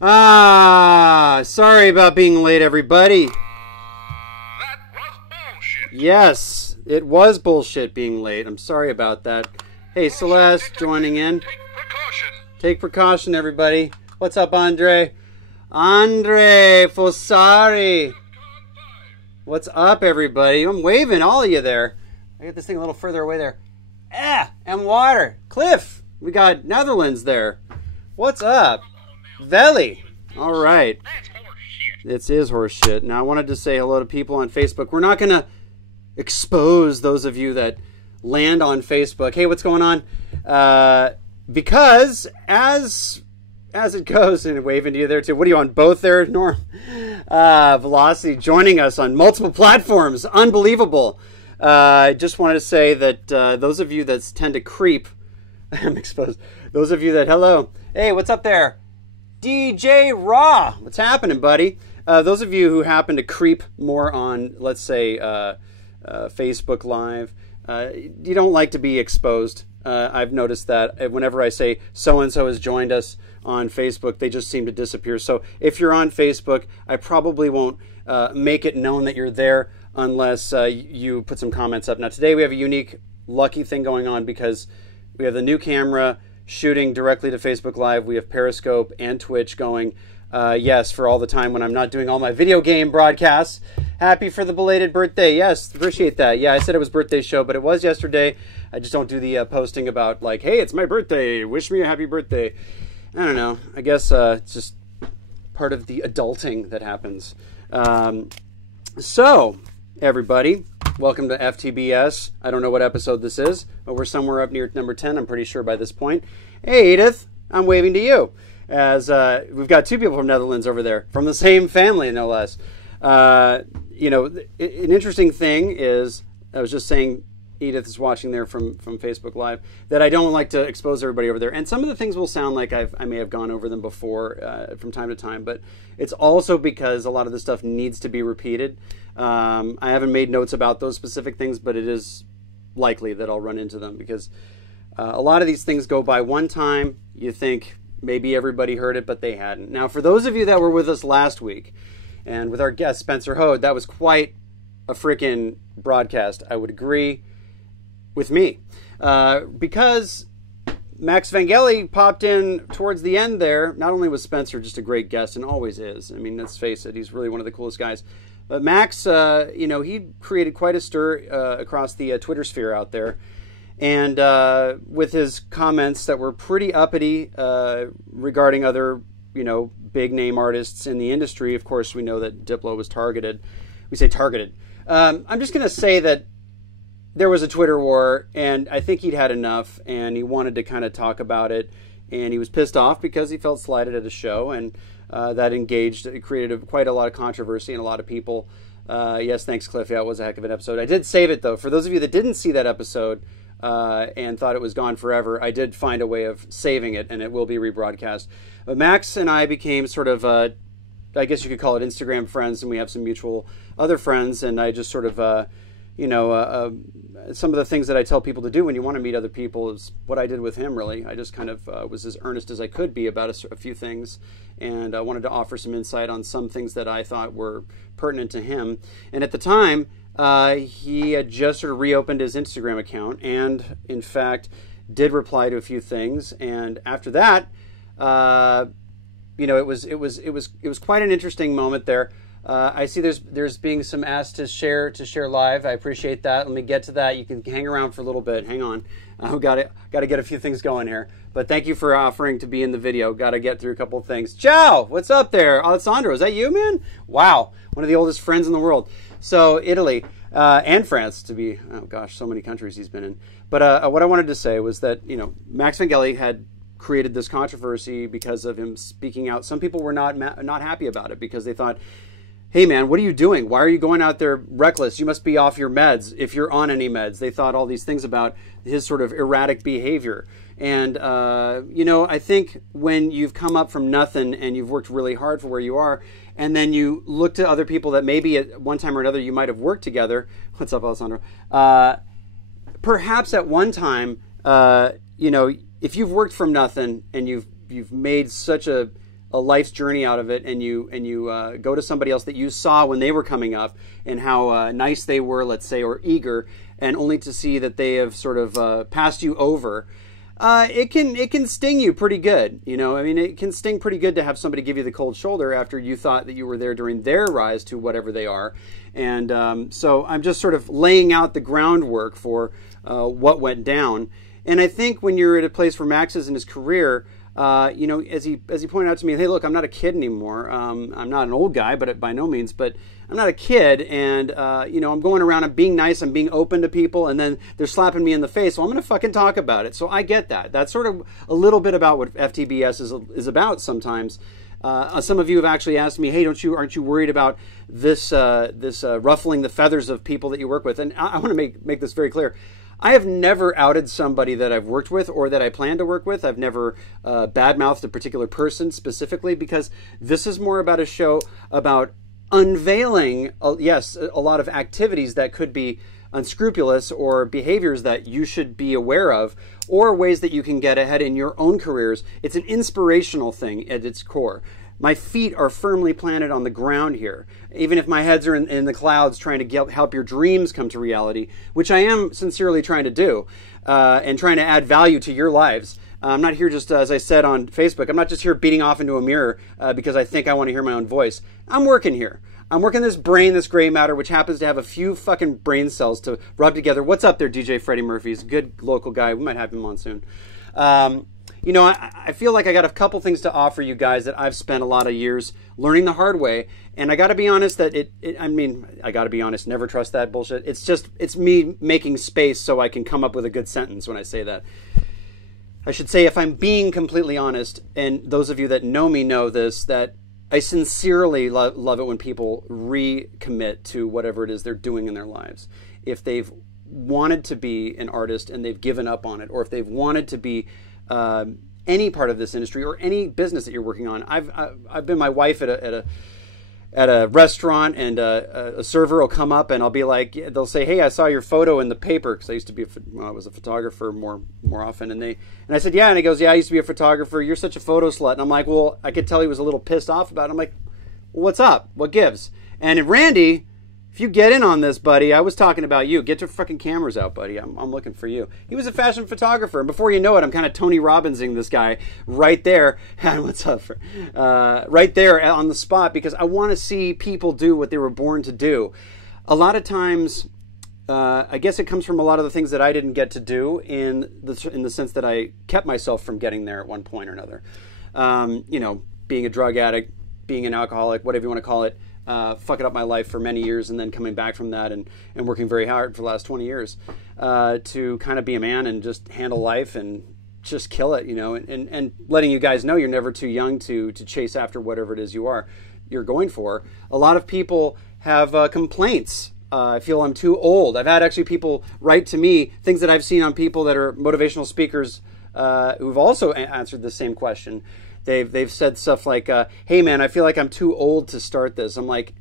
Sorry about being late, everybody. That was bullshit. Yes, it was bullshit being late. I'm sorry about that. Hey, Celeste, joining in. Take precaution. Take precaution, everybody. What's up, Andre? Andre Fossari. What's up, everybody? I'm waving all of you there. I get this thing a little further away there. And water. Cliff, we got Netherlands there. What's up? Veli. All right. That's horseshit. This is horse shit. Now, I wanted to say hello to people on Facebook. We're not going to expose those of you that land on Facebook. Hey, what's going on? Because as it goes, and waving to you there too. What are you on both there, Norm? Velocity joining us on multiple platforms. Unbelievable. I just wanted to say that those of you that tend to creep, I'm exposed. Those of you that, hello. Hey, what's up there? DJ Raw. What's happening, buddy? Those of you who happen to creep more on, let's say, Facebook Live, you don't like to be exposed. I've noticed that whenever I say so-and-so has joined us on Facebook, they just seem to disappear. So if you're on Facebook, I probably won't make it known that you're there unless you put some comments up. Now, today we have a unique, lucky thing going on because we have the new camera shooting directly to Facebook Live. We have Periscope and Twitch going. Yes, for all the time when I'm not doing all my video game broadcasts. Happy for the belated birthday. Yes, appreciate that. Yeah, I said it was birthday show, but it was yesterday. I just don't do the posting about like, hey, it's my birthday. Wish me a happy birthday. I don't know. I guess it's just part of the adulting that happens. So, everybody, welcome to FTBS. I don't know what episode this is, but we're somewhere up near number 10, I'm pretty sure by this point. Hey, Edith, I'm waving to you. As we've got two people from Netherlands over there, from the same family, no less. You know, an interesting thing is, I was just saying, Edith is watching there from Facebook Live, that I don't like to expose everybody over there. And some of the things will sound like I may have gone over them before from time to time, but it's also because a lot of the stuff needs to be repeated. I haven't made notes about those specific things, but it is likely that I'll run into them because a lot of these things go by one time. You think maybe everybody heard it, but they hadn't. Now, for those of you that were with us last week, and with our guest, Spencer Hode, that was quite a freaking broadcast. I would agree with me. Because Max Vangeli popped in towards the end there. Not only was Spencer just a great guest, and always is. I mean, let's face it, he's really one of the coolest guys. But Max, you know, he created quite a stir across the Twitter sphere out there. And with his comments that were pretty uppity regarding other, you know, big name artists in the industry. Of course, we know that Diplo was targeted. We say targeted. I'm just going to say that there was a Twitter war, and I think he'd had enough, and he wanted to kind of talk about it, and he was pissed off because he felt slighted at a show, and that it created quite a lot of controversy and a lot of people. Yes, thanks, Cliff. Yeah, it was a heck of an episode. I did save it, though. For those of you that didn't see that episode, and thought it was gone forever, I did find a way of saving it, and it will be rebroadcast. But Max and I became sort of, I guess you could call it Instagram friends, and we have some mutual other friends, and I just sort of, you know, some of the things that I tell people to do when you want to meet other people is what I did with him, really. I just kind of was as earnest as I could be about a few things, and I wanted to offer some insight on some things that I thought were pertinent to him. And at the time, he had just sort of reopened his Instagram account and, in fact, did reply to a few things. And after that, you know, it was quite an interesting moment there. I see there's being some asked to share live. I appreciate that. Let me get to that. You can hang around for a little bit. Hang on. I've got to get a few things going here. But thank you for offering to be in the video. Got to get through a couple of things. Ciao! What's up there? Alessandro, is that you, man? Wow. One of the oldest friends in the world. So Italy and France, to be, oh gosh, so many countries he's been in. But what I wanted to say was that, you know, Max Vangeli had created this controversy because of him speaking out. Some people were not happy about it because they thought, hey man, what are you doing? Why are you going out there reckless? You must be off your meds if you're on any meds. They thought all these things about his sort of erratic behavior. And, you know, I think when you've come up from nothing and you've worked really hard for where you are, and then you look to other people that maybe at one time or another you might have worked together. What's up, Alessandro? Perhaps at one time, you know, if you've worked from nothing and you've made such a a life's journey out of it, and you go to somebody else that you saw when they were coming up and how nice they were, let's say, or eager, and only to see that they have sort of passed you over, it can sting you pretty good. You know, I mean, it can sting pretty good to have somebody give you the cold shoulder after you thought that you were there during their rise to whatever they are. And so I'm just sort of laying out the groundwork for what went down. And I think when you're at a place where Max is in his career, you know, as he pointed out to me, hey, look, I'm not a kid anymore. I'm not an old guy, but by no means, but I'm not a kid. And, you know, I'm going around, I'm being nice, I'm being open to people, and then they're slapping me in the face. So I'm going to fucking talk about it. So I get that. That's sort of a little bit about what FTBS is about sometimes. Some of you have actually asked me, hey, aren't you worried about this ruffling the feathers of people that you work with? And I want to make this very clear. I have never outed somebody that I've worked with or that I plan to work with. I've never badmouthed a particular person specifically, because this is more about a show about unveiling, yes, a lot of activities that could be unscrupulous or behaviors that you should be aware of, or ways that you can get ahead in your own careers. It's an inspirational thing at its core. My feet are firmly planted on the ground here. Even if my heads are in the clouds trying to help your dreams come to reality, which I am sincerely trying to do, and trying to add value to your lives. I'm not here just, as I said on Facebook, I'm not just here beating off into a mirror because I think I want to hear my own voice. I'm working here. I'm working this brain, this gray matter, which happens to have a few fucking brain cells to rub together. What's up there, DJ Freddie Murphy? He's a good local guy. We might have him on soon. You know, I feel like I got a couple things to offer you guys that I've spent a lot of years learning the hard way. And I got to be honest that I got to be honest, never trust that bullshit. It's me making space so I can come up with a good sentence when I say that. I should say, if I'm being completely honest, and those of you that know me know this, that I sincerely love it when people recommit to whatever it is they're doing in their lives. If they've wanted to be an artist and they've given up on it, or if they've wanted to be any part of this industry or any business that you're working on. I've been my wife at a restaurant, and a server will come up and I'll be like, they'll say, hey, I saw your photo in the paper, because I used to be I was a photographer more often, and I said, yeah, and he goes, yeah, I used to be a photographer, you're such a photo slut. And I'm like, well, I could tell he was a little pissed off about it. I'm like, well, what's up, what gives? And Randy, if you get in on this, buddy, I was talking about you. Get your fucking cameras out, buddy. I'm looking for you. He was a fashion photographer, and before you know it, I'm kind of Tony Robbinsing this guy right there. What's up? Right there on the spot, because I want to see people do what they were born to do. A lot of times, I guess it comes from a lot of the things that I didn't get to do in the sense that I kept myself from getting there at one point or another. You know, being a drug addict, being an alcoholic, whatever you want to call it. Fucking up my life for many years, and then coming back from that and working very hard for the last 20 years to kind of be a man and just handle life and just kill it, you know, and letting you guys know you're never too young to chase after whatever it is you're going for. A lot of people have complaints. I feel I'm too old. I've had actually people write to me things that I've seen on people that are motivational speakers who've also answered the same question. They've said stuff like, hey, man, I feel like I'm too old to start this. I'm like,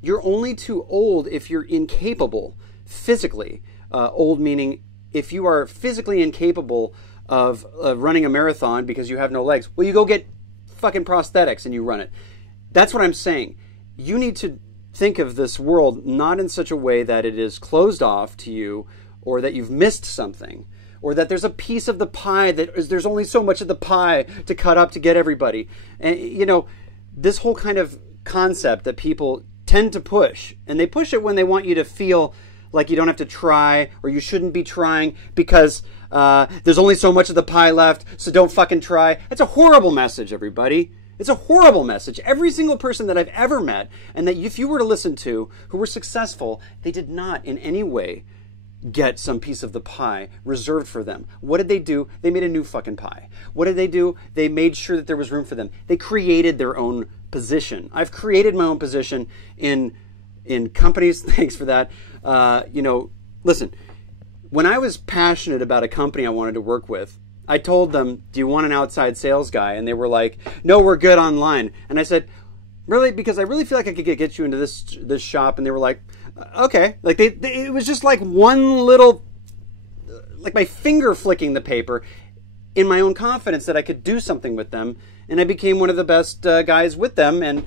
you're only too old if you're incapable physically. Old meaning if you are physically incapable of running a marathon because you have no legs, well, you go get fucking prosthetics and you run it. That's what I'm saying. You need to think of this world not in such a way that it is closed off to you, or that you've missed something, or that there's a piece of the pie there's only so much of the pie to cut up to get everybody. And, you know, this whole kind of concept that people tend to push, and they push it when they want you to feel like you don't have to try, or you shouldn't be trying because there's only so much of the pie left, so don't fucking try. That's a horrible message, everybody. It's a horrible message. Every single person that I've ever met, and that if you were to listen to, who were successful, they did not in any way get some piece of the pie reserved for them. What did they do? They made a new fucking pie. What did they do? They made sure that there was room for them. They created their own position. I've created my own position in companies. Thanks for that. You know, listen, when I was passionate about a company I wanted to work with, I told them, do you want an outside sales guy? And they were like, no, we're good online. And I said, really? Because I really feel like I could get you into this shop. And they were like, okay. Like it was just like one little, like my finger flicking the paper in my own confidence that I could do something with them. and I became one of the best guys with them. And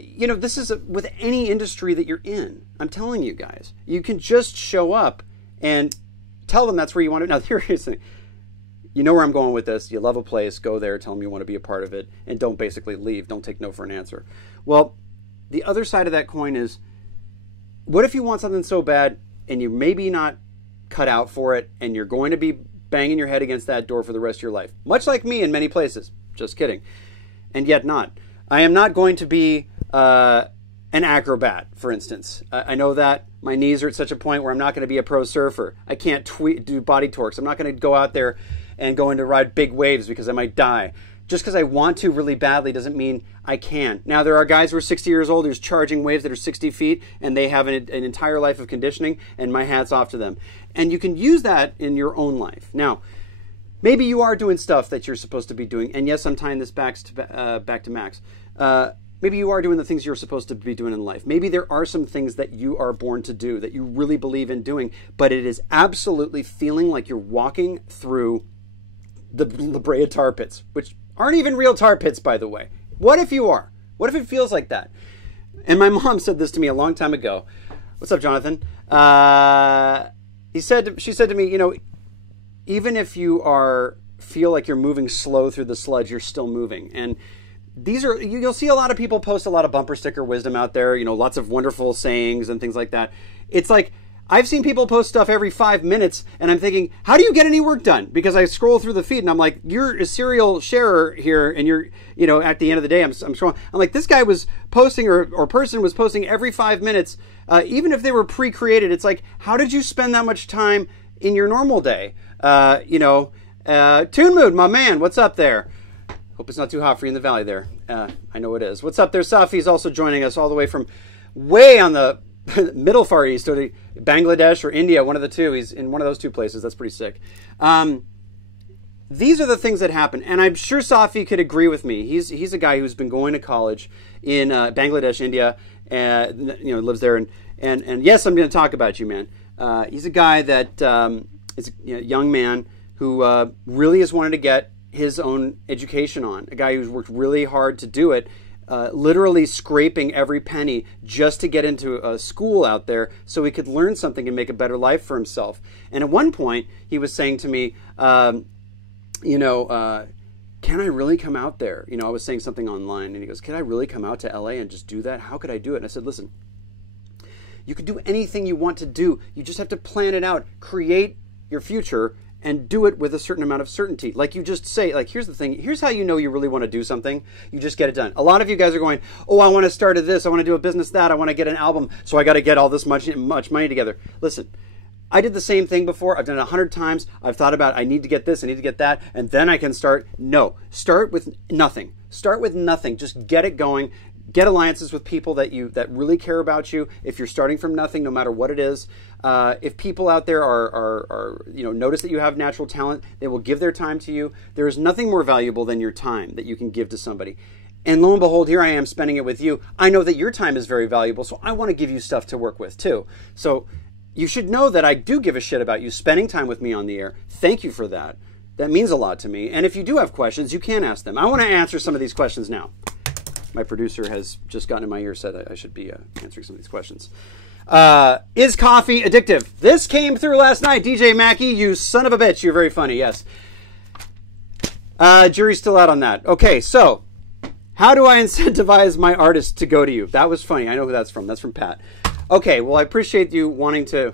you know, this is with any industry that you're in. I'm telling you guys, you can just show up and tell them that's where you want to. Now, here's the thing. You know where I'm going with this. You love a place, go there, tell them you want to be a part of it, and don't basically leave. Don't take no for an answer. Well, the other side of that coin is, what if you want something so bad and you maybe not cut out for it, and you're going to be banging your head against that door for the rest of your life? Much like me in many places. Just kidding. And yet not. I am not going to be an acrobat, for instance. I know that my knees are at such a point where I'm not going to be a pro surfer. I can't do body torques. I'm not going to go out there and going to ride big waves because I might die. Just because I want to really badly doesn't mean I can. Now, there are guys who are 60 years old who's charging waves that are 60 feet, and they have an entire life of conditioning, and my hat's off to them. And you can use that in your own life. Now, maybe you are doing stuff that you're supposed to be doing, and yes, I'm tying this back to Max. Maybe you are doing the things you're supposed to be doing in life. Maybe there are some things that you are born to do, that you really believe in doing, but it is absolutely feeling like you're walking through the La Brea tar pits, which aren't even real tar pits, by the way. What if you are? What if it feels like that? And my mom said this to me a long time ago. What's up, Jonathan? She said to me, you know, even if you feel like you're moving slow through the sludge, you're still moving. And you'll see a lot of people post a lot of bumper sticker wisdom out there, you know, lots of wonderful sayings and things like that. It's like, I've seen people post stuff every 5 minutes, and I'm thinking, how do you get any work done? Because I scroll through the feed, and I'm like, you're a serial sharer here, and you're, you know, at the end of the day, I'm scrolling. I'm like, this guy was posting, or person was posting every 5 minutes, even if they were pre-created. It's like, how did you spend that much time in your normal day? You know, Toon Mood, my man, what's up there? Hope it's not too hot for you in the valley there. I know it is. What's up there? Safi's also joining us all the way from way on the middle Far East, or Bangladesh or India, one of the two. He's in one of those two places. That's pretty sick. These are the things that happen, and I'm sure Safi could agree with me. He's a guy who's been going to college in Bangladesh, India, and you know, lives there. And yes, I'm going to talk about you, man. He's a guy that is a young man who really has wanted to get his own education on. A guy who's worked really hard to do it. Literally scraping every penny just to get into a school out there so he could learn something and make a better life for himself. And at one point, he was saying to me, you know, can I really come out there? You know, I was saying something online, and he goes, can I really come out to LA and just do that? How could I do it? And I said, listen, you can do anything you want to do. You just have to plan it out, create your future, and do it with a certain amount of certainty. Like you just say, like, here's the thing. Here's how you know you really want to do something. You just get it done. A lot of you guys are going, oh, I want to start this. I want to do a business that. I want to get an album. So I got to get all this much money together. Listen, I did the same thing before. I've done it 100 times. I've thought about, I need to get this. I need to get that. And then I can start. No, start with nothing. Start with nothing. Just get it going. Get alliances with people that really care about you. If you're starting from nothing, no matter what it is, if people out there are you know, notice that you have natural talent, they will give their time to you. There is nothing more valuable than your time that you can give to somebody. And lo and behold, here I am spending it with you. I know that your time is very valuable, so I want to give you stuff to work with too. So you should know that I do give a shit about you spending time with me on the air. Thank you for that. That means a lot to me. And if you do have questions, you can ask them. I want to answer some of these questions now. My producer has just gotten in my ear, said I should be answering some of these questions. Is coffee addictive? This came through last night. DJ Mackey, you son of a bitch. You're very funny, yes. Jury's still out on that. Okay, so how do I incentivize my artists to go to you? That was funny. I know who that's from. That's from Pat. Okay, well, I appreciate you wanting to...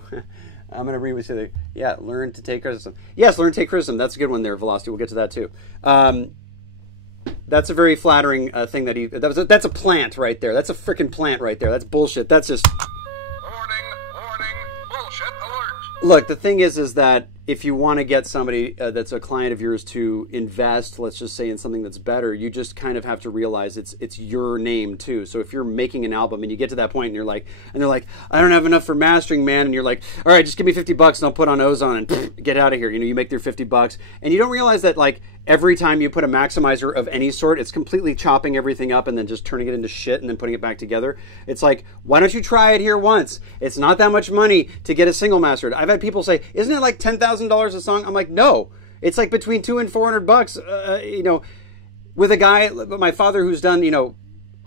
I'm going to read what you said. Yeah, learn to take criticism. Yes, learn to take criticism. That's a good one there, Velocity. We'll get to that too. That's a very flattering thing that he... That's a plant right there. That's a freaking plant right there. That's bullshit. That's just... Warning, bullshit alert. Look, the thing is that if you want to get somebody that's a client of yours to invest, let's just say, in something that's better, you just kind of have to realize it's your name too. So if you're making an album and you get to that point and they're like, I don't have enough for mastering, man, and you're like, all right, just give me $50 and I'll put on ozone and get out of here. You know, you make their $50 and you don't realize that, like, every time you put a maximizer of any sort, it's completely chopping everything up and then just turning it into shit and then putting it back together. It's like, why don't you try it here once? It's not that much money to get a single mastered. I've had people say, isn't it like $10,000 a song? I'm like, no, it's like between $200 and $400. You know, with a guy, my father, who's done,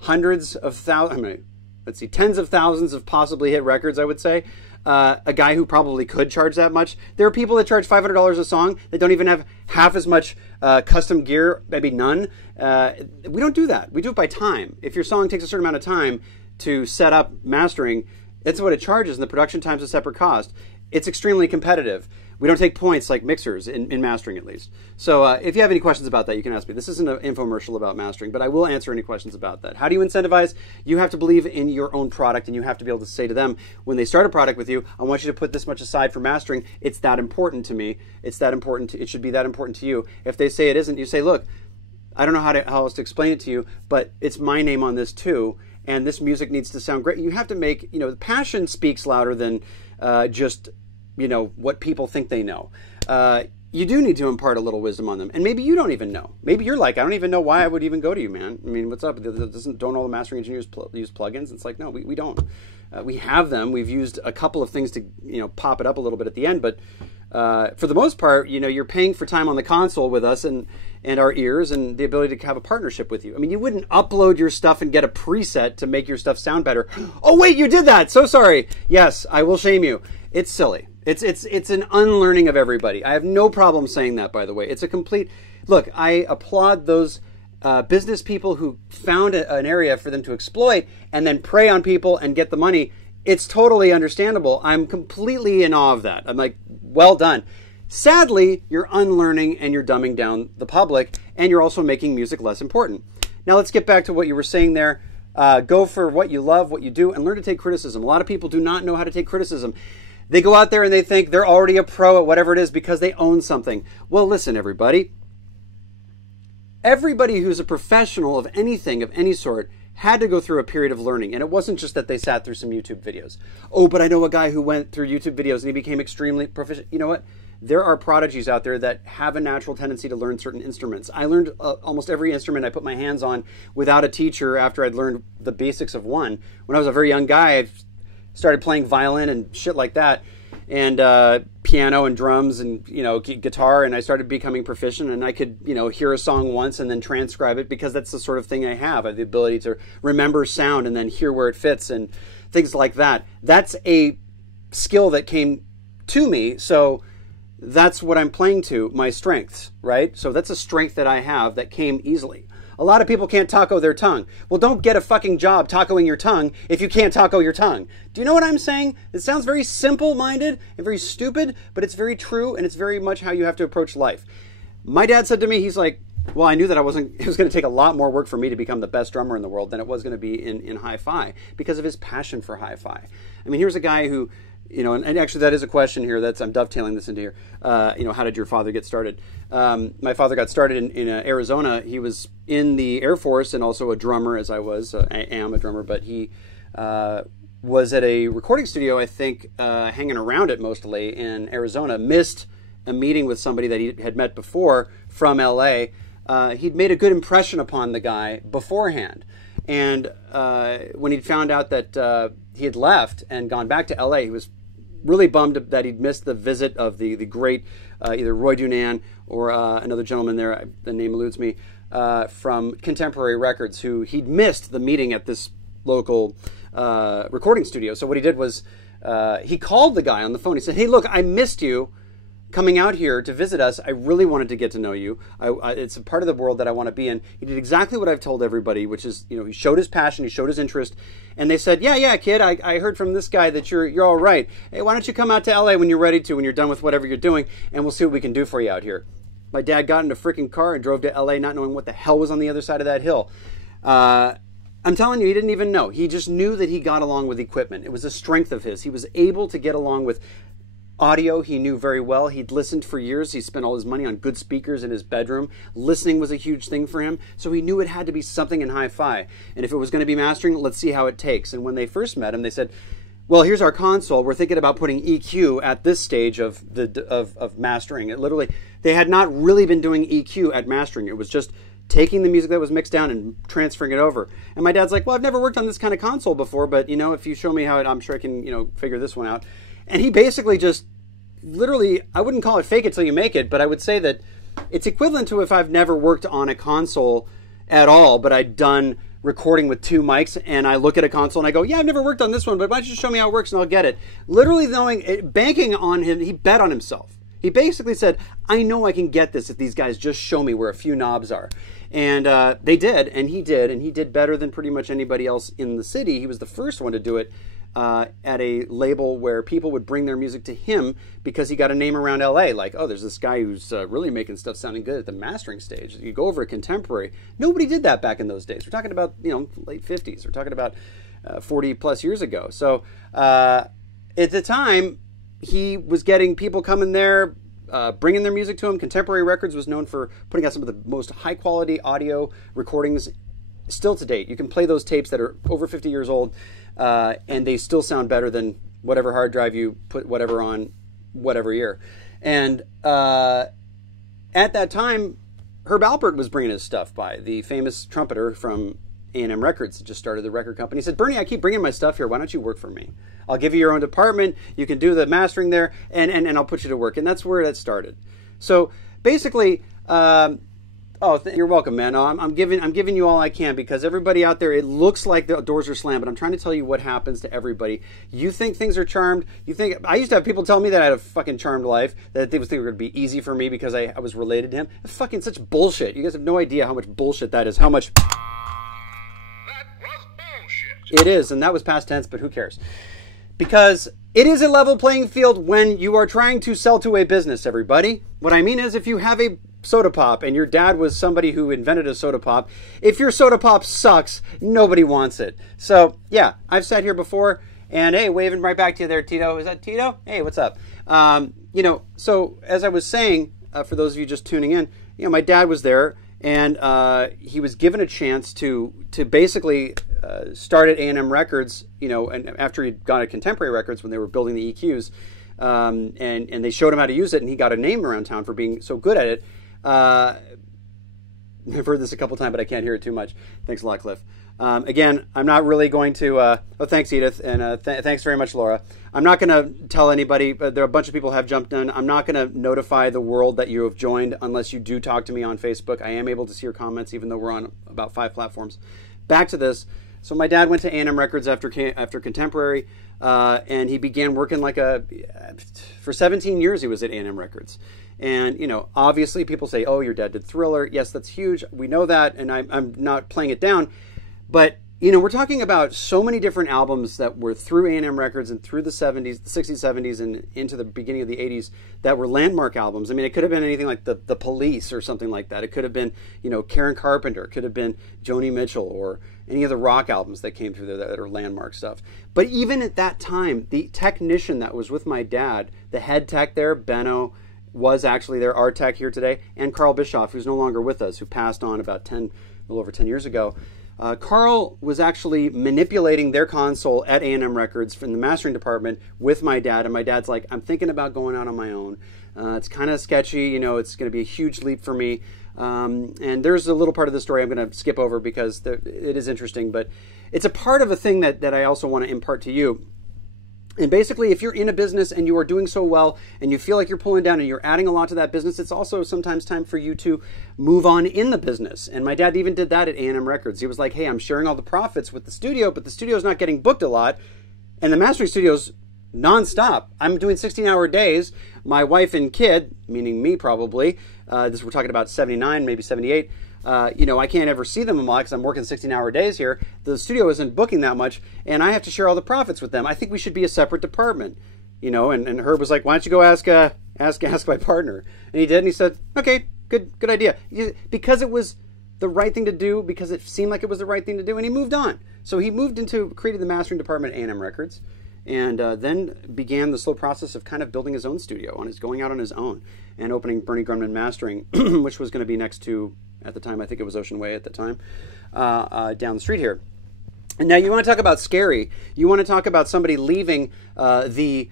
hundreds of thousands, let's see, tens of thousands of possibly hit records, I would say. A guy who probably could charge that much. There are people that charge $500 a song that don't even have half as much custom gear, maybe none. We don't do that. We do it by time. If your song takes a certain amount of time to set up mastering, that's what it charges, and the production time's a separate cost. It's extremely competitive. We don't take points like mixers in mastering, at least. So if you have any questions about that, you can ask me. This isn't an infomercial about mastering, but I will answer any questions about that. How do you incentivize? You have to believe in your own product, and you have to be able to say to them, when they start a product with you, I want you to put this much aside for mastering. It's that important to me. It's that important. It should be that important to you. If they say it isn't, you say, look, I don't know how else to explain it to you, but it's my name on this too, and this music needs to sound great. You have to make, passion speaks louder than just what people think they know. You do need to impart a little wisdom on them. And maybe you don't even know. Maybe you're like, I don't even know why I would even go to you, man. I mean, what's up? Don't all the mastering engineers use plugins? It's like, no, we don't. We have them. We've used a couple of things to, pop it up a little bit at the end. But for the most part, you're paying for time on the console with us and our ears and the ability to have a partnership with you. I mean, you wouldn't upload your stuff and get a preset to make your stuff sound better. Oh, wait, you did that. So sorry. Yes, I will shame you. It's silly. It's an unlearning of everybody. I have no problem saying that, by the way. It's a complete... Look, I applaud those business people who found an area for them to exploit and then prey on people and get the money. It's totally understandable. I'm completely in awe of that. I'm like, well done. Sadly, you're unlearning and you're dumbing down the public, and you're also making music less important. Now let's get back to what you were saying there. Go for what you love, what you do, and learn to take criticism. A lot of people do not know how to take criticism. They go out there and they think they're already a pro at whatever it is because they own something. Well, listen, everybody. Everybody who's a professional of anything, of any sort, had to go through a period of learning. And it wasn't just that they sat through some YouTube videos. Oh, but I know a guy who went through YouTube videos and he became extremely proficient. You know what? There are prodigies out there that have a natural tendency to learn certain instruments. I learned almost every instrument I put my hands on without a teacher after I'd learned the basics of one. When I was a very young guy, I started playing violin and shit like that, and piano and drums and guitar, and I started becoming proficient, and I could hear a song once and then transcribe it, because that's the sort of thing I have the ability to remember sound and then hear where it fits and things like that. That's a skill that came to me, so that's what I'm playing to, my strengths, right? So that's a strength that I have that came easily. A lot of people can't taco their tongue. Well, don't get a fucking job tacoing your tongue if you can't taco your tongue. Do you know what I'm saying? It sounds very simple-minded and very stupid, but it's very true, and it's very much how you have to approach life. My dad said to me, he's like, well, I knew that it was going to take a lot more work for me to become the best drummer in the world than it was going to be in hi-fi, because of his passion for hi-fi. I mean, here's a guy who... and actually that is a question here. I'm dovetailing this into here. How did your father get started? My father got started in Arizona. He was in the Air Force and also a drummer, as I was. I am a drummer, but he was at a recording studio, I think, hanging around it mostly in Arizona. Missed a meeting with somebody that he had met before from L.A. He'd made a good impression upon the guy beforehand. And when he found out that he had left and gone back to L.A., he was really bummed that he'd missed the visit of the great either Roy Dunan or another gentleman there, the name eludes me, from Contemporary Records, who he'd missed the meeting at this local recording studio. So what he did was he called the guy on the phone. He said, hey, look, I missed you coming out here to visit us. I really wanted to get to know you. It's a part of the world that I want to be in. He did exactly what I've told everybody, which is, he showed his passion, he showed his interest, and they said, yeah, kid, I heard from this guy that you're all right. Hey, why don't you come out to LA when you're ready to, when you're done with whatever you're doing, and we'll see what we can do for you out here. My dad got in a freaking car and drove to LA not knowing what the hell was on the other side of that hill. I'm telling you, he didn't even know. He just knew that he got along with equipment. It was a strength of his. He was able to get along with audio. He knew very well. He'd listened for years. He spent all his money on good speakers in his bedroom. Listening was a huge thing for him. So he knew it had to be something in hi-fi. And if it was going to be mastering, let's see how it takes. And when they first met him, they said, well, here's our console. We're thinking about putting EQ at this stage of mastering. It literally, they had not really been doing EQ at mastering. It was just taking the music that was mixed down and transferring it over. And my dad's like, well, I've never worked on this kind of console before, but if you show me how it, I'm sure I can, figure this one out. And he basically just literally, I wouldn't call it fake it till you make it, but I would say that it's equivalent to if I've never worked on a console at all, but I'd done recording with 2 mics, and I look at a console and I go, yeah, I've never worked on this one, but why don't you show me how it works and I'll get it. Literally banking on him, he bet on himself. He basically said, I know I can get this if these guys just show me where a few knobs are. And they did, and he did better than pretty much anybody else in the city. He was the first one to do it at a label where people would bring their music to him because he got a name around LA. Like, oh, there's this guy who's really making stuff sounding good at the mastering stage. You go over a contemporary. Nobody did that back in those days. We're talking about, late 50s. We're talking about 40 plus years ago. So at the time, he was getting people coming there, bringing their music to him. Contemporary Records was known for putting out some of the most high quality audio recordings still to date. You can play those tapes that are over 50 years old, and they still sound better than whatever hard drive you put whatever on whatever year. And at that time, Herb Alpert was bringing his stuff by, the famous trumpeter from A&M Records, just started the record company. He said, Bernie, I keep bringing my stuff here. Why don't you work for me? I'll give you your own department. You can do the mastering there, and I'll put you to work. And that's where that started. So basically, you're welcome, man. I'm giving you all I can, because everybody out there, it looks like the doors are slammed, but I'm trying to tell you what happens to everybody. You think things are charmed. I used to have people tell me that I had a fucking charmed life, that they would think it would be easy for me because I was related to him. It's fucking such bullshit. You guys have no idea how much bullshit that is. How much... That was bullshit. It is, and that was past tense, but who cares? Because it is a level playing field when you are trying to sell to a business, everybody. What I mean is, if you have a soda pop and your dad was somebody who invented a soda pop, if your soda pop sucks, nobody wants it. So, yeah, I've sat here before, and hey, waving right back to you there, Tito. Is that Tito? Hey, what's up? So as I was saying, for those of you just tuning in, my dad was there, and he was given a chance to basically start at A&M Records, and after he'd gone to Contemporary Records when they were building the EQs, and they showed him how to use it, and he got a name around town for being so good at it. I've heard this a couple times, but I can't hear it too much. Thanks a lot, Cliff. Again, I'm not really going to... thanks, Edith, and thanks very much, Laura. I'm not going to tell anybody, but there are a bunch of people who have jumped in. I'm not going to notify the world that you have joined unless you do talk to me on Facebook. I am able to see your comments, even though we're on about 5 platforms. Back to this. So my dad went to A&M Records after Contemporary, and he began working for 17 years he was at A&M Records. And, obviously people say, oh, your dad did Thriller. Yes, that's huge. We know that, and I'm not playing it down. But, we're talking about so many different albums that were through A&M Records and through the 70s, the 60s, 70s, and into the beginning of the 80s that were landmark albums. I mean, it could have been anything like the Police or something like that. It could have been, Karen Carpenter. It could have been Joni Mitchell, or any of the rock albums that came through there that are landmark stuff. But even at that time, the technician that was with my dad, the head tech there, Benno, was actually there, our tech here today, and Carl Bischoff, who's no longer with us, who passed on about a little over 10 years ago. Carl was actually manipulating their console at A&M Records from the mastering department with my dad, and my dad's like, I'm thinking about going out on my own. It's kind of sketchy, it's going to be a huge leap for me. And there's a little part of the story I'm going to skip over because it is interesting, but it's a part of a thing that I also want to impart to you. And basically, if you're in a business and you are doing so well and you feel like you're pulling down and you're adding a lot to that business, it's also sometimes time for you to move on in the business. And my dad even did that at A&M Records. He was like, hey, I'm sharing all the profits with the studio, but the studio's not getting booked a lot. And the mastering studio's nonstop. I'm doing 16-hour days. My wife and kid, meaning me probably, we're talking about 79, maybe 78, I can't ever see them a lot because I'm working 16-hour days here. The studio isn't booking that much, and I have to share all the profits with them. I think we should be a separate department, And Herb was like, "Why don't you go ask my partner?" And he did, and he said, "Okay, good idea," because it was the right thing to do, because it seemed like it was the right thing to do, and he moved on. So he moved into creating the mastering department at A&M Records, and then began the slow process of kind of building his own studio, going out on his own, and opening Bernie Grundman Mastering, which was going to be next to, at the time, I think it was Ocean Way at the time, down the street here. And now you want to talk about scary. You want to talk about somebody leaving the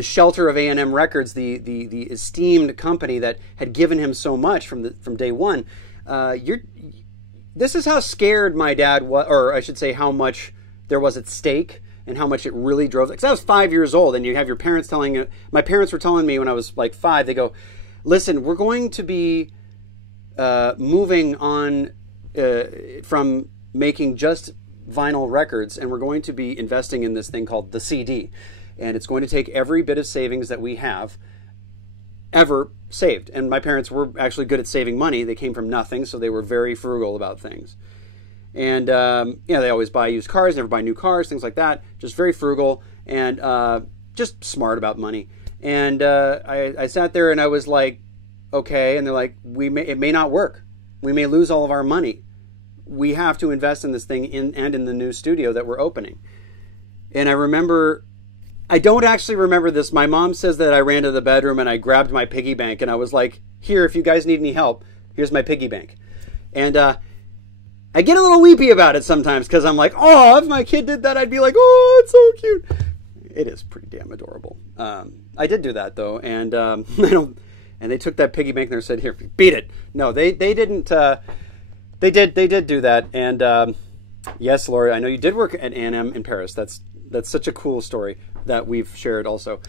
shelter of A&M Records, the esteemed company that had given him so much from day one. This is how scared my dad was, or I should say, how much there was at stake, and how much it really drove. Because I was 5 years old, and you have your parents telling you. My parents were telling me when I was like 5. They go, listen, we're going to be moving on from making just vinyl records, and we're going to be investing in this thing called the CD. And it's going to take every bit of savings that we have ever saved. And my parents were actually good at saving money. They came from nothing, so they were very frugal about things. And they always buy used cars, never buy new cars, things like that. Just very frugal and just smart about money. And I sat there and I was like, okay. And they're like, it may not work. We may lose all of our money. We have to invest in this thing in the new studio that we're opening. And I don't actually remember this. My mom says that I ran to the bedroom and I grabbed my piggy bank and I was like, here, if you guys need any help, here's my piggy bank. And I get a little weepy about it sometimes because I'm like, oh, if my kid did that, I'd be like, oh, it's so cute. It is pretty damn adorable. I did do that though, and and they took that piggy bank and they said, here, beat it. No, they didn't. They did do that, and yes, Lori, I know you did work at A&M in Paris. That's such a cool story that we've shared also.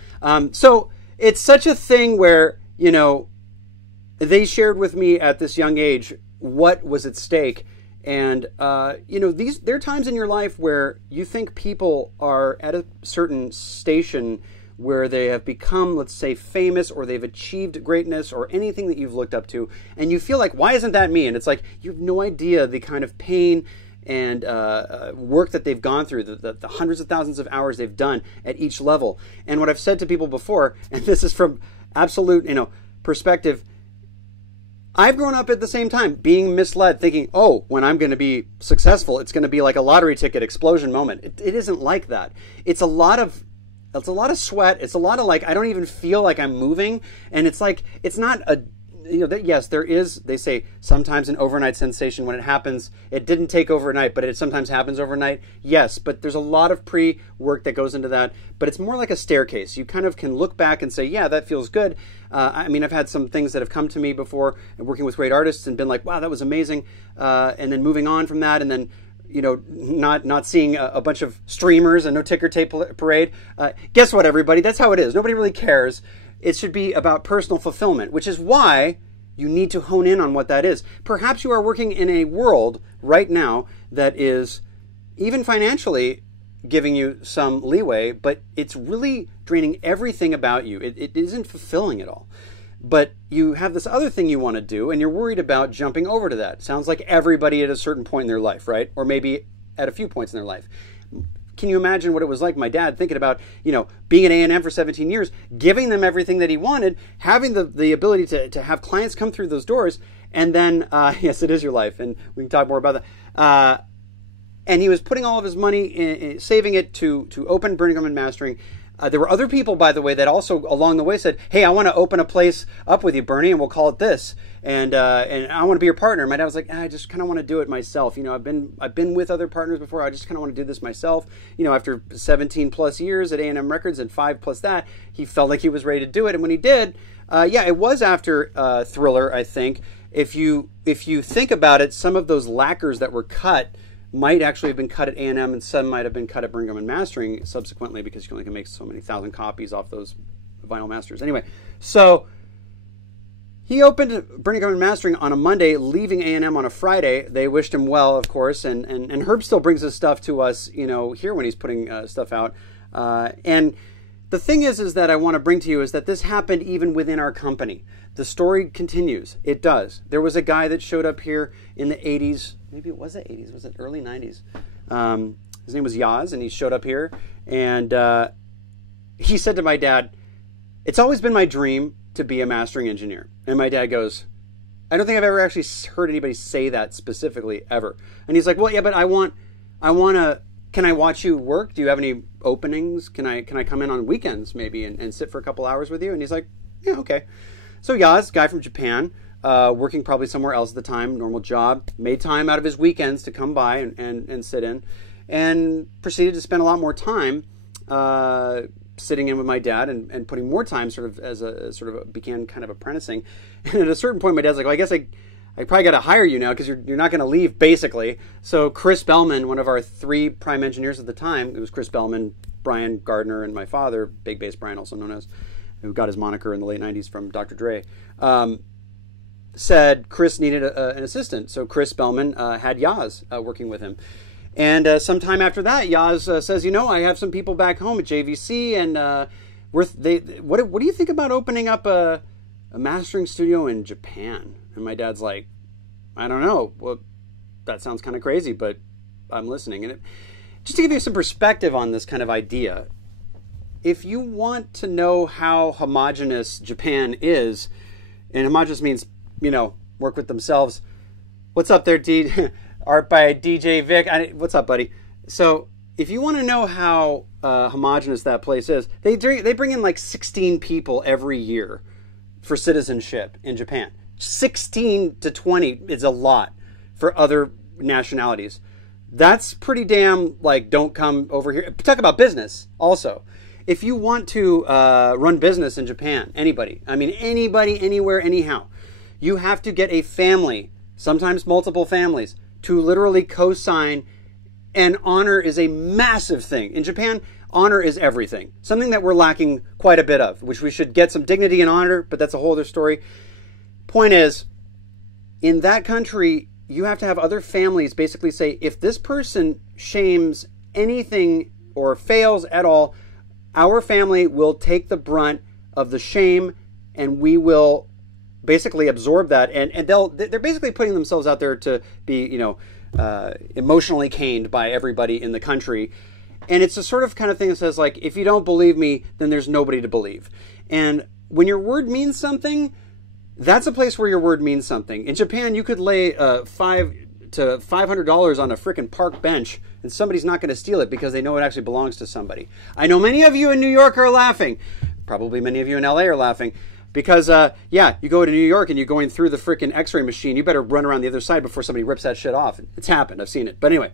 So it's such a thing where, they shared with me at this young age what was at stake. And, there are times in your life where you think people are at a certain station where they have become, let's say, famous, or they've achieved greatness, or anything that you've looked up to, and you feel like, why isn't that me? And it's like, you have no idea the kind of pain and work that they've gone through, the hundreds of thousands of hours they've done at each level. And what I've said to people before, and this is from absolute, perspective, I've grown up at the same time being misled, thinking, oh, when I'm going to be successful, it's going to be like a lottery ticket explosion moment. It isn't like that. It's a lot of sweat. It's a lot of I don't even feel like I'm moving. And it's like, it's not a, yes, there is, they say, sometimes an overnight sensation when it happens. It didn't take overnight, but it sometimes happens overnight. Yes, but there's a lot of pre-work that goes into that. But it's more like a staircase. You kind of can look back and say, yeah, that feels good. I've had some things that have come to me before, working with great artists, and been like, wow, that was amazing. And then moving on from that, and then, not seeing a bunch of streamers and no ticker tape parade. Guess what, everybody? That's how it is. Nobody really cares. It should be about personal fulfillment, which is why you need to hone in on what that is. Perhaps you are working in a world right now that is, even financially, giving you some leeway, but it's really draining everything about you. It isn't fulfilling at all. But you have this other thing you want to do, and you're worried about jumping over to that. Sounds like everybody at a certain point in their life, right? Or maybe at a few points in their life. Can you imagine what it was like, my dad, thinking about, being at A&M for 17 years, giving them everything that he wanted, having the ability to have clients come through those doors, and then, yes, it is your life, and we can talk more about that. And he was putting all of his money, saving it to open Bernie Grundman Mastering. There were other people, by the way, that also along the way said, hey, I want to open a place up with you, Bernie, and we'll call it this. And I want to be your partner. My dad was like, I just kind of want to do it myself. I've been with other partners before. I just kind of want to do this myself. After 17 plus years at A&M Records and 5 plus that, he felt like he was ready to do it. And when he did, it was after Thriller, I think. If you think about it, some of those lacquers that were cut might actually have been cut at A&M, and some might have been cut at Bernie Grundman Mastering subsequently, because you only can make so many thousand copies off those vinyl masters. Anyway, so he opened Bernie Grundman Mastering on a Monday, leaving A&M on a Friday. They wished him well, of course, and Herb still brings his stuff to us, here when he's putting stuff out. And the thing is that I want to bring to you is that this happened even within our company. The story continues. It does. There was a guy that showed up here in the 80s. Maybe it was the 80s. Was it early 90s? His name was Yaz, and he showed up here. And he said to my dad, it's always been my dream to be a mastering engineer. And my dad goes, I don't think I've ever actually heard anybody say that specifically ever. And he's like, well, yeah, but I want to, can I watch you work? Do you have any openings? Can I come in on weekends maybe and sit for a couple hours with you? And he's like, yeah, okay. So Yaz, guy from Japan, working probably somewhere else at the time, normal job, made time out of his weekends to come by and sit in, and proceeded to spend a lot more time sitting in with my dad and putting more time began kind of apprenticing. And at a certain point, my dad's like, well, I guess I probably got to hire you now because you're not going to leave, basically. So Chris Bellman, one of our 3 prime engineers at the time, it was Chris Bellman, Brian Gardner, and my father, Big Bass Brian, also known as, who got his moniker in the late 90s from Dr. Dre, said Chris needed an assistant. So Chris Spellman had Yaz working with him. And sometime after that, Yaz says, you know, I have some people back home at JVC, and what do you think about opening up a mastering studio in Japan? And my dad's like, I don't know. Well, that sounds kind of crazy, but I'm listening. And just to give you some perspective on this kind of idea, if you want to know how homogenous Japan is, and homogenous means, you know, work with themselves. What's up there, Art by DJ Vic? What's up, buddy? So if you want to know how homogenous that place is, they bring in like 16 people every year for citizenship in Japan. 16 to 20 is a lot for other nationalities. That's pretty damn, like, don't come over here. Talk about business also. If you want to run business in Japan, anybody, anywhere, anyhow, you have to get a family, sometimes multiple families, to literally co-sign, and honor is a massive thing. In Japan, honor is everything. Something that we're lacking quite a bit of, which we should get some dignity and honor, but that's a whole other story. Point is, in that country, you have to have other families basically say, if this person shames anything or fails at all, our family will take the brunt of the shame, and we will basically absorb that. And they're basically putting themselves out there to be, you know, emotionally caned by everybody in the country. And it's a sort of kind of thing that says, like, if you don't believe me, then there's nobody to believe. And when your word means something, that's a place where your word means something. In Japan, you could lay $500 to $500 on a frickin' park bench, and somebody's not going to steal it because they know it actually belongs to somebody. I know many of you in New York are laughing. Probably many of you in LA are laughing. Because, yeah, you go to New York and you're going through the frickin' x-ray machine. You better run around the other side before somebody rips that shit off. It's happened. I've seen it. But anyway,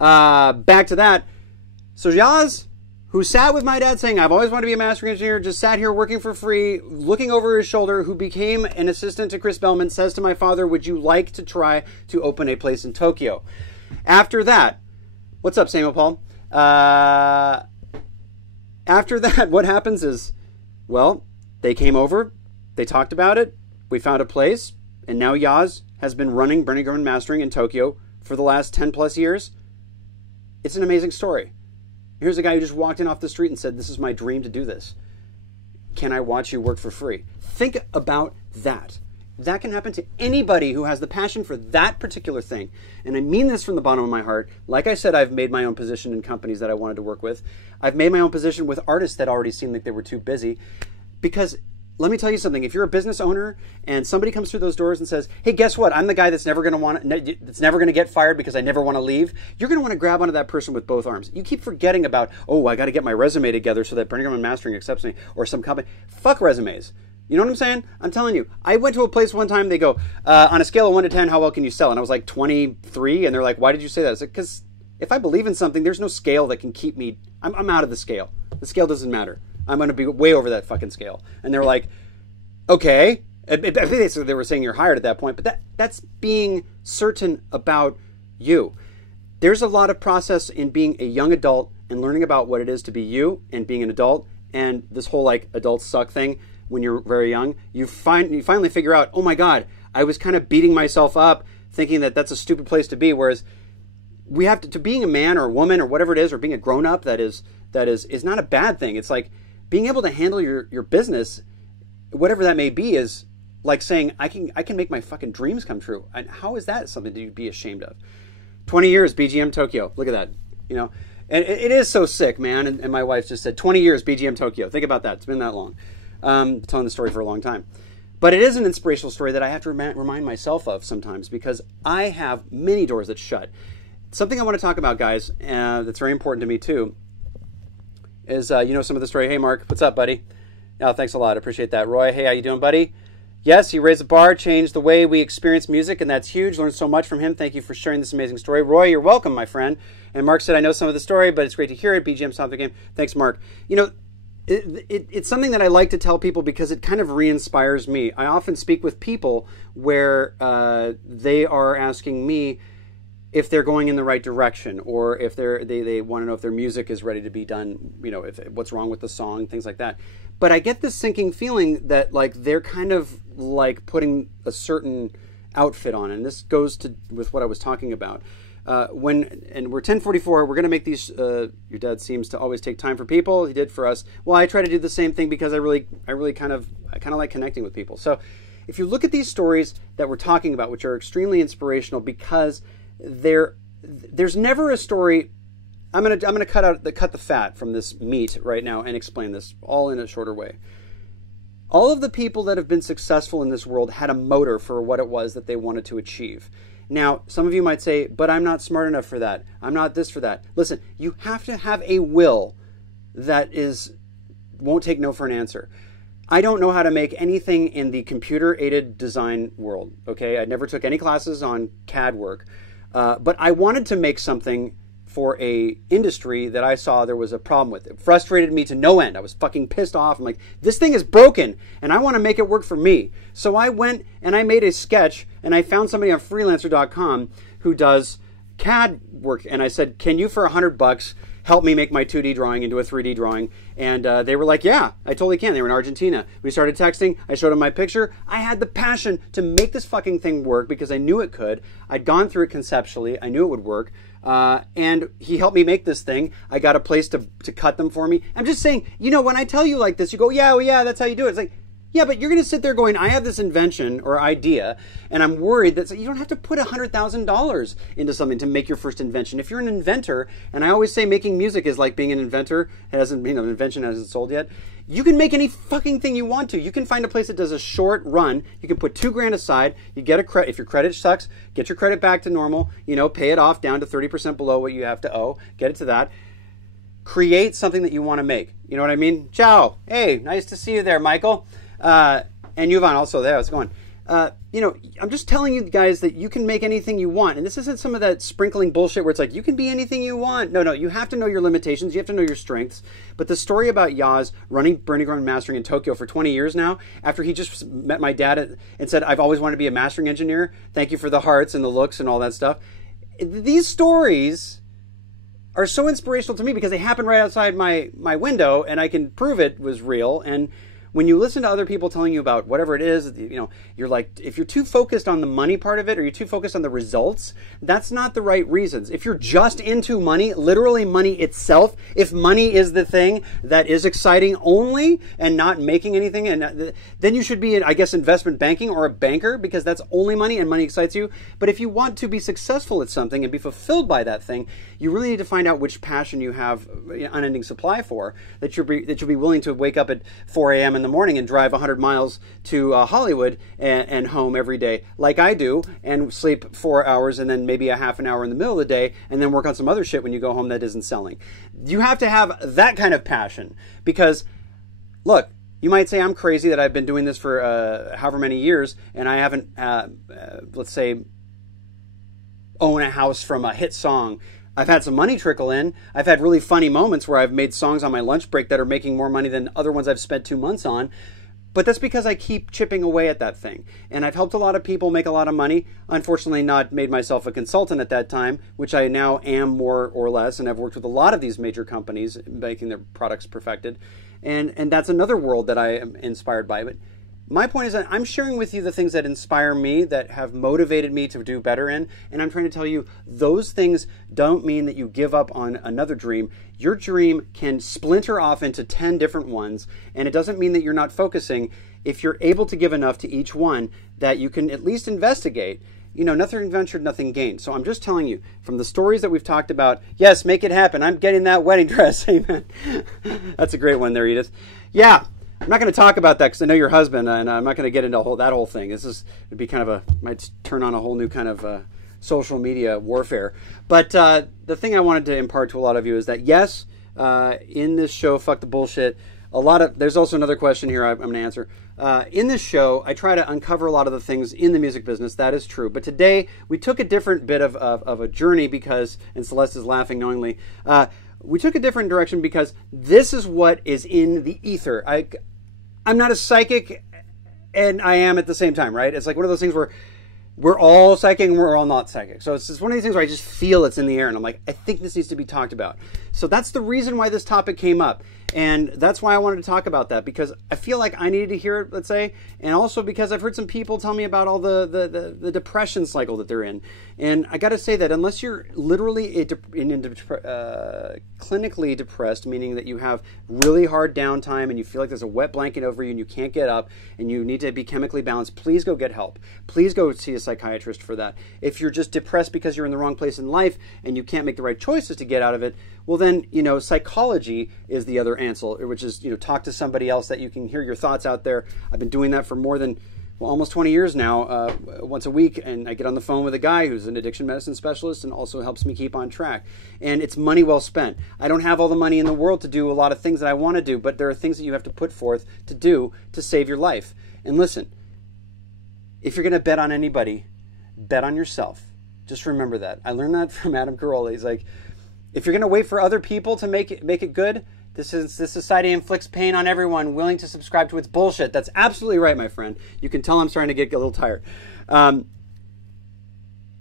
back to that. So Yaz, who sat with my dad saying, I've always wanted to be a mastering engineer, just sat here working for free, looking over his shoulder, who became an assistant to Chris Bellman, says to my father, would you like to try to open a place in Tokyo? After that, what's up, Samuel Paul? After that, what happens is, well, they came over, they talked about it, we found a place, and now Yaz has been running Bernie Grundman Mastering in Tokyo for the last 10 plus years. It's an amazing story. Here's a guy who just walked in off the street and said, this is my dream to do this. Can I watch you work for free? Think about that. That can happen to anybody who has the passion for that particular thing. And I mean this from the bottom of my heart. Like I said, I've made my own position in companies that I wanted to work with. I've made my own position with artists that already seemed like they were too busy. Because let me tell you something, if you're a business owner and somebody comes through those doors and says, hey, guess what? I'm the guy that's never going to get fired because I never want to leave. You're going to want to grab onto that person with both arms. You keep forgetting about, oh, I got to get my resume together so that Bernie Grundman Mastering accepts me, or some company. Fuck resumes. You know what I'm saying? I'm telling you. I went to a place one time, they go, on a scale of 1 to 10, how well can you sell? And I was like 23, and they're like, why did you say that? I was like, because if I believe in something, there's no scale that can keep me, I'm out of the scale. The scale doesn't matter. I'm going to be way over that fucking scale. And they're like, okay. I think they were saying you're hired at that point, but that's being certain about you. There's a lot of process in being a young adult and learning about what it is to be you and being an adult, and this whole like adults suck thing when you're very young. You finally figure out, oh my God, I was kind of beating myself up thinking that that's a stupid place to be, whereas we have to being a man or a woman or whatever it is, or being a grown up that is not a bad thing. It's like being able to handle your business, whatever that may be, is like saying, I can make my fucking dreams come true. And how is that something to be ashamed of? 20 years, BGM Tokyo. Look at that. You know, and it is so sick, man. And my wife just said, 20 years, BGM Tokyo. Think about that. It's been that long. Telling the story for a long time. But it is an inspirational story that I have to remind myself of sometimes, because I have many doors that shut. Something I want to talk about, guys, that's very important to me too, is, you know, some of the story. Hey, Mark, what's up, buddy? Oh, thanks a lot. I appreciate that. Roy, hey, how you doing, buddy? Yes, you raised the bar, changed the way we experience music, and that's huge. Learned so much from him. Thank you for sharing this amazing story. Roy, you're welcome, my friend. And Mark said, I know some of the story, but it's great to hear it. BGM Stop the Game. Thanks, Mark. You know, it's something that I like to tell people because it kind of re-inspires me. I often speak with people where they are asking me if they're going in the right direction, or if they want to know if their music is ready to be done, you know, what's wrong with the song, things like that. But I get this sinking feeling that like they're kind of like putting a certain outfit on, and this goes to with what I was talking about. And we're 10:44. We're gonna make these. Your dad seems to always take time for people. He did for us. Well, I try to do the same thing because I kind of like connecting with people. So, if you look at these stories that we're talking about, which are extremely inspirational, because there's never a story. I'm gonna cut the fat from this meat right now and explain this all in a shorter way. All of the people that have been successful in this world had a motor for what it was that they wanted to achieve. Now, some of you might say, but I'm not smart enough for that. I'm not this for that. Listen, you have to have a will that won't take no for an answer. I don't know how to make anything in the computer-aided design world, okay? I never took any classes on CAD work, but I wanted to make something for a industry that I saw there was a problem with. It frustrated me to no end. I was fucking pissed off. I'm like, this thing is broken and I want to make it work for me. So I went and I made a sketch and I found somebody on freelancer.com who does CAD work. And I said, can you for $100 help me make my 2D drawing into a 3D drawing? And they were like, yeah, I totally can. They were in Argentina. We started texting. I showed them my picture. I had the passion to make this fucking thing work because I knew it could. I'd gone through it conceptually. I knew it would work. And he helped me make this thing. I got a place to cut them for me. I'm just saying, you know, when I tell you like this, you go, yeah, well, yeah, that's how you do it. It's like, yeah, but you're going to sit there going, I have this invention or idea, and I'm worried that you don't have to put $100,000 into something to make your first invention. If you're an inventor, and I always say making music is like being an inventor, an invention hasn't sold yet, you can make any fucking thing you want to. You can find a place that does a short run. You can put $2,000 aside. You get a credit. If your credit sucks, get your credit back to normal. You know, pay it off down to 30% below what you have to owe. Get it to that. Create something that you want to make. You know what I mean? Ciao. Hey, nice to see you there, Michael. And Yvonne also there. How's it going? You know, I'm just telling you guys that you can make anything you want. And this isn't some of that sprinkling bullshit where it's like, you can be anything you want. No, you have to know your limitations. You have to know your strengths. But the story about Yaz running Bernie Grundman Mastering in Tokyo for 20 years now, after he just met my dad and said, I've always wanted to be a mastering engineer. Thank you for the hearts and the looks and all that stuff. These stories are so inspirational to me because they happen right outside my window and I can prove it was real. And when you listen to other people telling you about whatever it is, you know, you're like, if you're too focused on the money part of it or you're too focused on the results, that's not the right reasons. If you're just into money, literally money itself, if money is the thing that is exciting only and not making anything, and then you should be in, I guess, investment banking or a banker because that's only money and money excites you. But if you want to be successful at something and be fulfilled by that thing, you really need to find out which passion you have unending supply for, that you'll be willing to wake up at 4 a.m. in the morning and drive 100 miles to Hollywood and home every day like I do, and sleep 4 hours and then maybe a half an hour in the middle of the day and then work on some other shit when you go home that isn't selling. You have to have that kind of passion because, look, you might say I'm crazy that I've been doing this for however many years and I haven't, let's say, own a house from a hit song. I've had some money trickle in. I've had really funny moments where I've made songs on my lunch break that are making more money than other ones I've spent 2 months on. But that's because I keep chipping away at that thing. And I've helped a lot of people make a lot of money. Unfortunately, not made myself a consultant at that time, which I now am more or less. And I've worked with a lot of these major companies making their products perfected. And that's another world that I am inspired by. But my point is that I'm sharing with you the things that inspire me, that have motivated me to do better in, and I'm trying to tell you those things don't mean that you give up on another dream. Your dream can splinter off into 10 different ones, and it doesn't mean that you're not focusing. If you're able to give enough to each one, that you can at least investigate. You know, nothing ventured, nothing gained. So I'm just telling you, from the stories that we've talked about, yes, make it happen. I'm getting that wedding dress. Amen. That's a great one there, Edith. Yeah. I'm not going to talk about that because I know your husband, and I'm not going to get into that whole thing. It'd be kind of might turn on a whole new kind of social media warfare. But the thing I wanted to impart to a lot of you is that, yes, in this show, fuck the bullshit, there's also another question here I'm going to answer. In this show, I try to uncover a lot of the things in the music business. That is true. But today, we took a different bit of a journey because, and Celeste is laughing knowingly, we took a different direction because this is what is in the ether. I'm not a psychic, and I am at the same time, right? It's like one of those things where we're all psychic and we're all not psychic. So it's just one of these things where I just feel it's in the air, and I'm like, I think this needs to be talked about. So that's the reason why this topic came up. And that's why I wanted to talk about that, because I feel like I needed to hear it, let's say, and also because I've heard some people tell me about all the depression cycle that they're in. And I got to say that unless you're literally clinically depressed, meaning that you have really hard downtime and you feel like there's a wet blanket over you and you can't get up and you need to be chemically balanced, please go get help. Please go see a psychiatrist for that. If you're just depressed because you're in the wrong place in life and you can't make the right choices to get out of it, well then, psychology is the other answer, which is, talk to somebody else that you can hear your thoughts out there. I've been doing that for more than, almost 20 years now, once a week, and I get on the phone with a guy who's an addiction medicine specialist and also helps me keep on track. And it's money well spent. I don't have all the money in the world to do a lot of things that I want to do, but there are things that you have to put forth to do to save your life. And listen, if you're going to bet on anybody, bet on yourself. Just remember that. I learned that from Adam Carolla. He's like, if you're going to wait for other people to make it good, this society inflicts pain on everyone willing to subscribe to its bullshit. That's absolutely right, my friend. You can tell I'm starting to get a little tired. A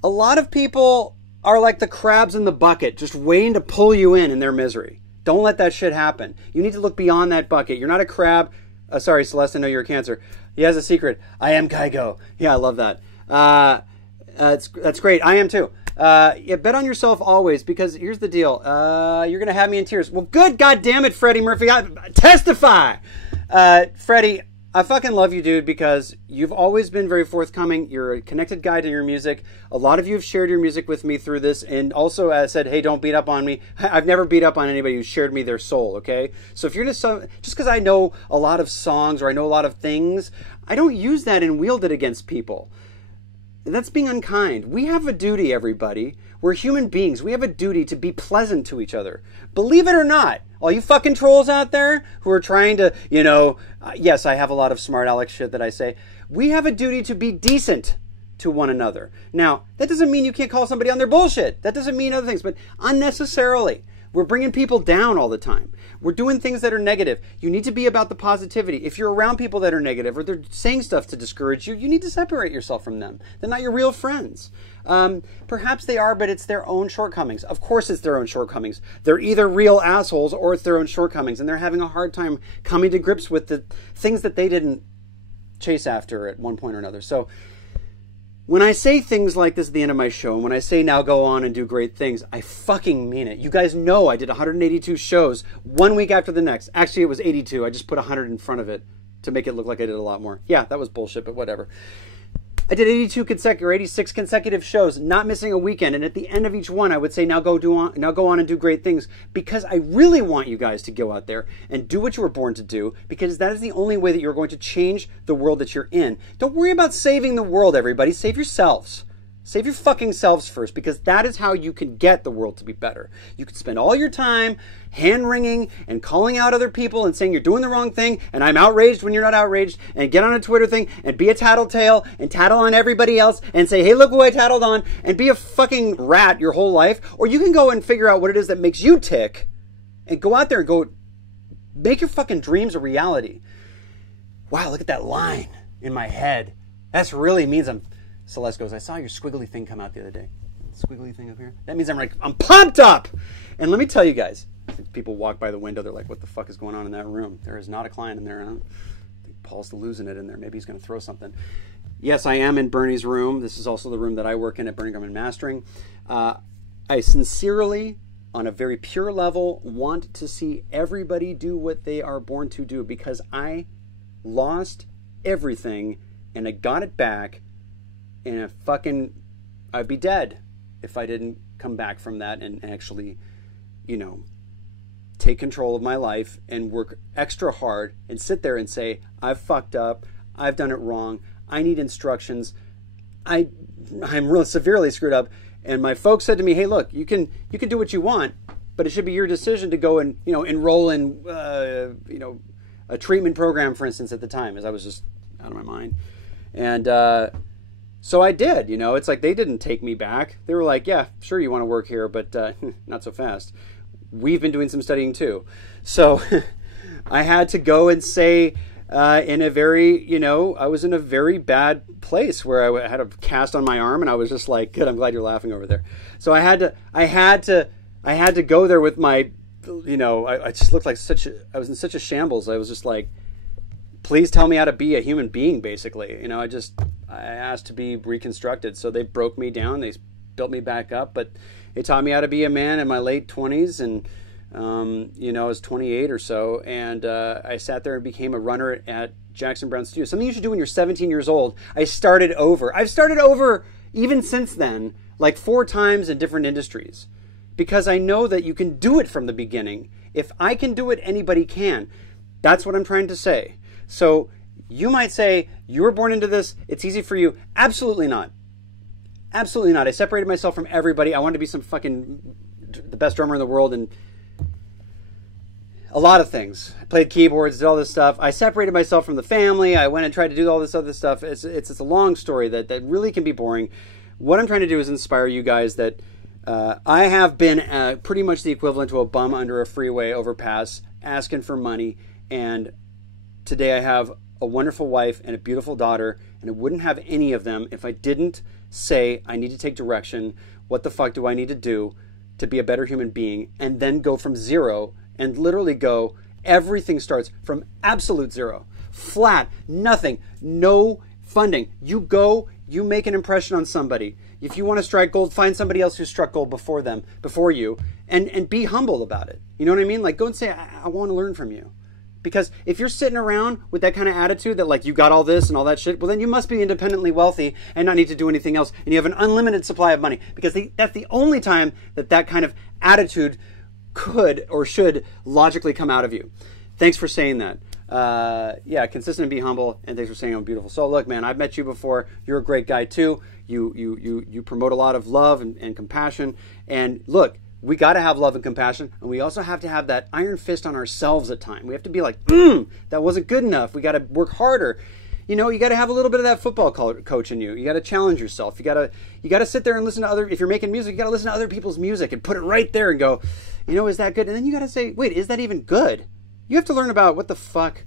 lot of people are like the crabs in the bucket, just waiting to pull you in their misery. Don't let that shit happen. You need to look beyond that bucket. You're not a crab. Sorry, Celeste, I know you're a Cancer. He has a secret. I am Kygo. Yeah, I love that. That's great. I am too. Yeah, bet on yourself always, because here's the deal. You're going to have me in tears. Well, good goddamn it, Freddie Murphy. Testify! Freddie, I fucking love you, dude, because you've always been very forthcoming. You're a connected guy to your music. A lot of you have shared your music with me through this, and also said, hey, don't beat up on me. I've never beat up on anybody who shared me their soul, okay? So if you're just because I know a lot of songs or I know a lot of things, I don't use that and wield it against people. That's being unkind. We have a duty, everybody. We're human beings. We have a duty to be pleasant to each other. Believe it or not, all you fucking trolls out there who are trying to, yes, I have a lot of smart aleck shit that I say. We have a duty to be decent to one another. Now, that doesn't mean you can't call somebody on their bullshit. That doesn't mean other things, but unnecessarily. We're bringing people down all the time. We're doing things that are negative. You need to be about the positivity. If you're around people that are negative or they're saying stuff to discourage you, you need to separate yourself from them. They're not your real friends. Perhaps they are, but it's their own shortcomings. Of course it's their own shortcomings. They're either real assholes or it's their own shortcomings, and they're having a hard time coming to grips with the things that they didn't chase after at one point or another. So when I say things like this at the end of my show, and when I say now go on and do great things, I fucking mean it. You guys know I did 182 shows 1 week after the next. Actually, it was 82. I just put 100 in front of it to make it look like I did a lot more. Yeah, that was bullshit, but whatever. I did 86 consecutive shows, not missing a weekend. And at the end of each one, I would say, now go on and do great things, because I really want you guys to go out there and do what you were born to do, because that is the only way that you're going to change the world that you're in. Don't worry about saving the world, everybody. Save yourselves. Save your fucking selves first, because that is how you can get the world to be better. You can spend all your time hand-wringing and calling out other people and saying you're doing the wrong thing and I'm outraged when you're not outraged, and get on a Twitter thing and be a tattletale and tattle on everybody else and say, hey, look who I tattled on, and be a fucking rat your whole life. Or you can go and figure out what it is that makes you tick and go out there and go make your fucking dreams a reality. Wow, look at that line in my head. That really means Celeste goes, I saw your squiggly thing come out the other day. Squiggly thing up here? That means I'm pumped up! And let me tell you guys, people walk by the window, they're like, what the fuck is going on in that room? There is not a client in there. I think Paul's losing it in there. Maybe he's going to throw something. Yes, I am in Bernie's room. This is also the room that I work in at Bernie Grundman Mastering. I sincerely, on a very pure level, want to see everybody do what they are born to do, because I lost everything and I got it back. And I'd be dead if I didn't come back from that and actually, take control of my life and work extra hard and sit there and say, I've fucked up, I've done it wrong, I need instructions, I'm really severely screwed up. And my folks said to me, hey, look, you can do what you want, but it should be your decision to go and, enroll in, a treatment program, for instance, at the time, as I was just out of my mind. And, so I did, it's like they didn't take me back. They were like, yeah, sure, you want to work here, but not so fast. We've been doing some studying too. So I had to go and say in a very, I was in a very bad place where I had a cast on my arm, and I was just like, good, I'm glad you're laughing over there. So I had to go there with my you know, I just looked like I was in such a shambles. I was just like, please tell me how to be a human being, basically. You know, I asked to be reconstructed. So they broke me down. They built me back up. But it taught me how to be a man in my late 20s. And, you know, I was 28 or so. And I sat there and became a runner at Jackson Brown Studio. Something you should do when you're 17 years old. I started over. I've started over even since then, like 4 times in different industries. Because I know that you can do it from the beginning. If I can do it, anybody can. That's what I'm trying to say. So you might say, you were born into this, it's easy for you. Absolutely not. Absolutely not. I separated myself from everybody. I wanted to be the best drummer in the world and a lot of things. I played keyboards, did all this stuff. I separated myself from the family. I went and tried to do all this other stuff. It's a long story that really can be boring. What I'm trying to do is inspire you guys that I have been pretty much the equivalent to a bum under a freeway overpass asking for money, and today I have a wonderful wife and a beautiful daughter, and I wouldn't have any of them if I didn't say I need to take direction. What the fuck do I need to do to be a better human being? And then go from zero and literally go, everything starts from absolute zero. Flat, nothing, no funding. You go, you make an impression on somebody. If you want to strike gold, find somebody else who struck gold before you, and be humble about it. You know what I mean? Like, go and say, I want to learn from you. Because if you're sitting around with that kind of attitude that, like, you got all this and all that shit, well, then you must be independently wealthy and not need to do anything else. And you have an unlimited supply of money. Because that's the only time that kind of attitude could or should logically come out of you. Thanks for saying that. Yeah, consistent and be humble. And thanks for saying I'm beautiful. So, look, man, I've met you before. You're a great guy, too. You promote a lot of love and compassion. And, look, we got to have love and compassion, and we also have to have that iron fist on ourselves at times. We have to be like, that wasn't good enough. We got to work harder. You know, you got to have a little bit of that football coach in you. You got to challenge yourself. You got to sit there and listen to other. If you're making music, you got to listen to other people's music and put it right there and go, you know, is that good? And then you got to say, wait, is that even good? You have to learn about what the fuck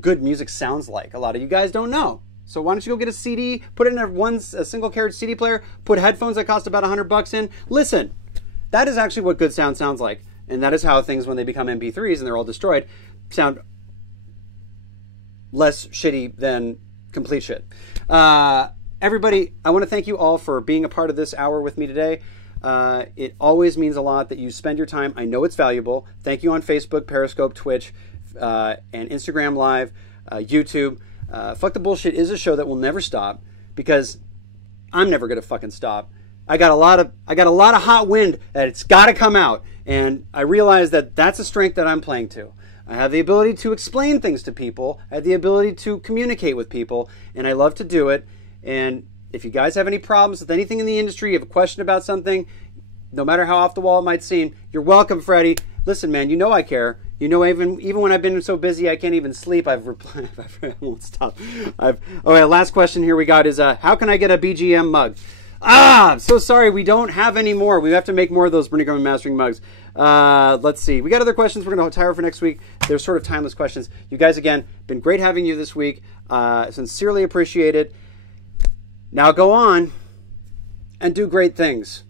good music sounds like. A lot of you guys don't know. So why don't you go get a CD, put it in a single carriage CD player, put headphones that cost about $100 in, listen. That is actually what good sound sounds like. And that is how things, when they become MP3s and they're all destroyed, sound less shitty than complete shit. Everybody, I want to thank you all for being a part of this hour with me today. It always means a lot that you spend your time. I know it's valuable. Thank you on Facebook, Periscope, Twitch, and Instagram Live, YouTube. Fuck the Bullshit is a show that will never stop because I'm never going to fucking stop. I got a lot of hot wind that it's got to come out, and I realize that that's a strength that I'm playing to. I have the ability to explain things to people. I have the ability to communicate with people, and I love to do it. And if you guys have any problems with anything in the industry, you have a question about something, no matter how off the wall it might seem, you're welcome, Freddie. Listen, man, you know I care. You know, even when I've been so busy I can't even sleep, I've replied. I won't stop. Okay, last question here we got is, how can I get a BGM mug? I'm so sorry we don't have any more. We have to make more of those Bernie Grundman Mastering mugs. Let's see. We got other questions we're going to retire for next week. They're sort of timeless questions. You guys, again, been great having you this week. Sincerely appreciate it. Now go on and do great things.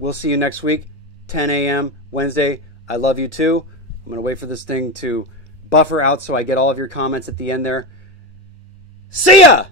We'll see you next week, 10 a.m. Wednesday. I love you too. I'm going to wait for this thing to buffer out so I get all of your comments at the end there. See ya!